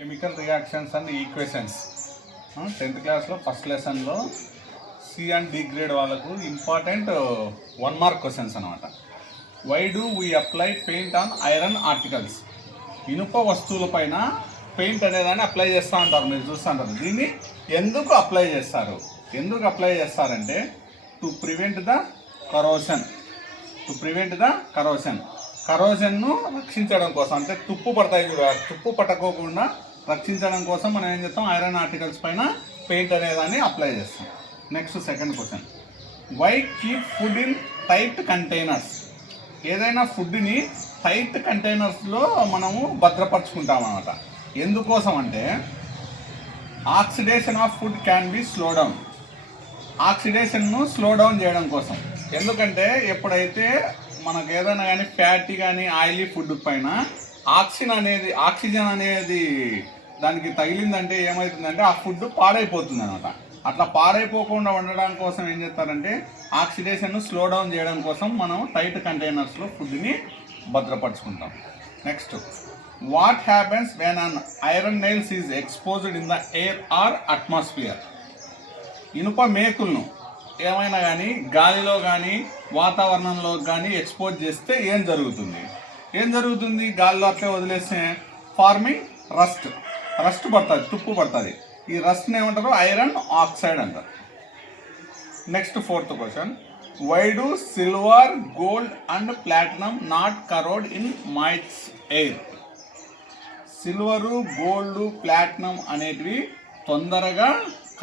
Chemical reactions and equations 10th క్లాస్లో first లెసన్లో C and D grade వాళ్ళకు important 1 mark questions అనమాట. Why do we apply paint on iron articles? ఇనుప వస్తువులపైన paint అనేదాన్ని apply చేస్తూ ఉంటారు, మీరు చూస్తుంటారు. దీన్ని ఎందుకు అప్లై చేస్తారంటే టు ప్రివెంట్ ద కరోషన్. కరోజన్ను రక్షించడం కోసం, అంటే తుప్పు పడతాయి కూడా, తుప్పు పట్టకోకుండా రక్షించడం కోసం మనం ఏం చేస్తాం, ఐరన్ ఆర్టికల్స్ పైన పెయింట్ అనేదాన్ని అప్లై చేస్తాం. Next second question, why keep food in tight containers? ఏదైనా ఫుడ్ని టైట్ కంటైనర్స్లో మనము భద్రపరుచుకుంటాం అన్నమాట. ఎందుకోసం అంటే oxidation of food can be slow down. ఆక్సిడేషన్ను స్లో డౌన్ చేయడం కోసం. ఎందుకంటే ఎప్పుడైతే మనకు ఏదైనా కానీ ఫ్యాటీ కానీ ఆయిలీ ఫుడ్ పైన ఆక్సిజన్ అనేది దానికి తగిలిందంటే ఏమవుతుందంటే ఆ ఫుడ్ పాడైపోతుంది అనమాట. అట్లా పాడైపోకుండా ఉండడం కోసం ఏం చేస్తారంటే ఆక్సిడేషన్ను స్లో డౌన్ చేయడం కోసం మనం టైట్ కంటైనర్స్లో ఫుడ్ని భద్రపరుచుకుంటాం. Next, what happens when an iron nails is exposed in the air or atmosphere? ఇనుప మేకులను ఏమైనా కానీ గాలిలో కానీ వాతావరణంలో కానీ ఎక్స్పోజ్ చేస్తే ఏం జరుగుతుంది? గాలిలో అట్లే వదిలేస్తే ఫార్మింగ్ రస్ట్ పడుతుంది, తుప్పు పడుతుంది. ఈ రస్ట్ని ఏమంటారు? ఐరన్ ఆక్సైడ్ అంటారు. Next fourth question, why do silver, gold and platinum not corrode in moist air? Silver, gold, platinum అనేటివి తొందరగా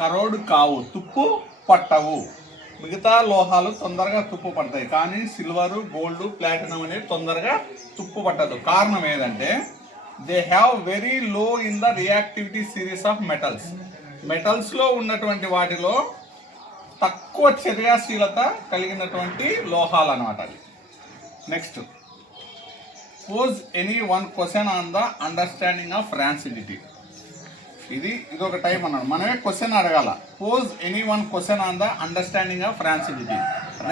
కరోడ్ కావు, తుప్పు పట్టవు. మిగతా లోహాలు తొందరగా తుప్పు పడతాయి, కానీ సిల్వరు, గోల్డ్, ప్లాటినం అనేవి తొందరగా తుప్పు పట్టదు. కారణం ఏదంటే they have very low in the reactivity series of మెటల్స్లో ఉన్నటువంటి వాటిలో తక్కువ చర్యాశీలత కలిగినటువంటి లోహాలు అన్నమాట అది. Next, pose any one question on the understanding of rancidity. ఇది ఒక టైప్ అన్నాడు, మనమే క్వశ్చన్ అడగాల. Pose any one question on the understanding of rancidity.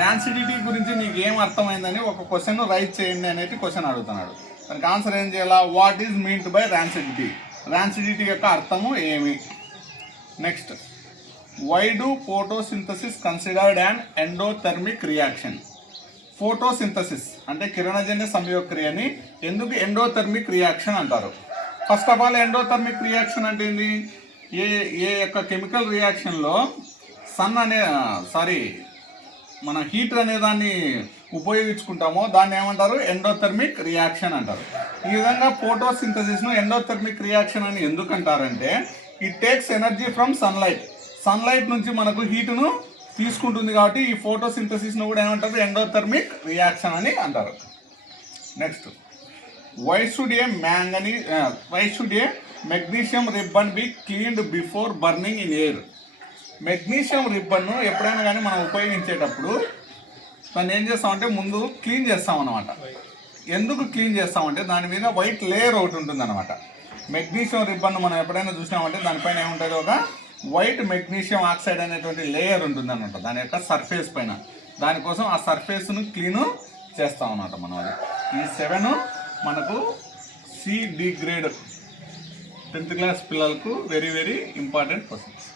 Rancidity గురించి నీకు ఏం అర్థమైందని ఒక క్వశ్చన్ రైట్ చేయండి అనేది క్వశ్చన్ అడుగుతున్నాడు. దానికి ఆన్సర్ ఏం చేయాలా? What is meant by rancidity? Rancidity యొక్క అర్థము ఏమి? Next, why do photosynthesis considered an endothermic reaction? Photosynthesis అంటే కిరణజన్య సంయోగక్రియని ఎందుకు ఎండోథెర్మిక్ రియాక్షన్ అంటారు? First of all, endothermic reaction అంటే ఏంది? ఏ యొక్క కెమికల్ రియాక్షన్లో మన హీటర్ అనే దాన్ని ఉపయోగించుకుంటామో దాన్ని ఏమంటారు? ఎండోథర్మిక్ రియాక్షన్ అంటారు. ఈ విధంగా ఫోటోసింథసిస్ను ఎండోథర్మిక్ రియాక్షన్ అని ఎందుకు అంటారంటే it takes energy from sunlight నుంచి మనకు హీటును తీసుకుంటుంది, కాబట్టి ఈ ఫోటోసింథసిస్ను కూడా ఏమంటారు? ఎండోథర్మిక్ రియాక్షన్ అని అంటారు. Next, why should a magnesium ribbon be cleaned before burning in air? Magnesium రిబ్బన్ను ఎప్పుడైనా కానీ మనం ఉపయోగించేటప్పుడు దాన్ని ఏం చేస్తామంటే ముందు క్లీన్ చేస్తాం అన్నమాట. ఎందుకు క్లీన్ చేస్తామంటే దాని మీద వైట్ లేయర్ ఒకటి ఉంటుంది అనమాట. మెగ్నీషియం రిబ్బన్ను మనం ఎప్పుడైనా చూసినామంటే దానిపైన ఏముంటుంది? ఒక వైట్ మెగ్నీషియం ఆక్సైడ్ అనేటువంటి లేయర్ ఉంటుంది అనమాట దాని యొక్క సర్ఫేస్ పైన. దానికోసం ఆ సర్ఫేస్ను క్లీను చేస్తాం అన్నమాట మనం. అది ఈ 7 మనకు C D grade 10th class పిల్లలకు వెరీ వెరీ ఇంపార్టెంట్ క్వశ్చన్స్.